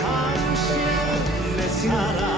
당신은 내 사랑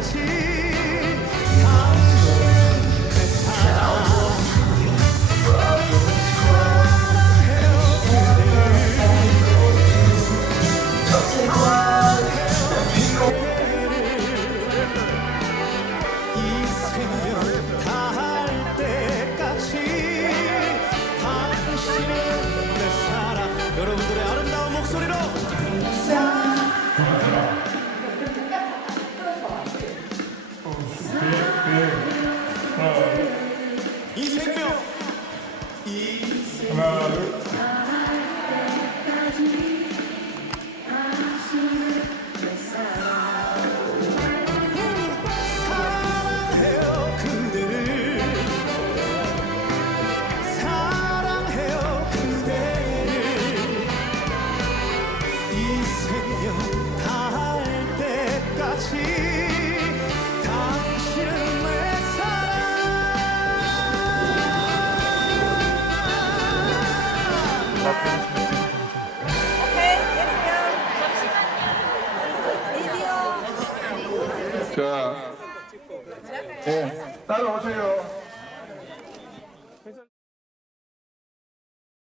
情 마음을 사랑해요 그대를. 사랑해요 그대를. 이 생명 다할 때까지 자, 예, 따라오세요.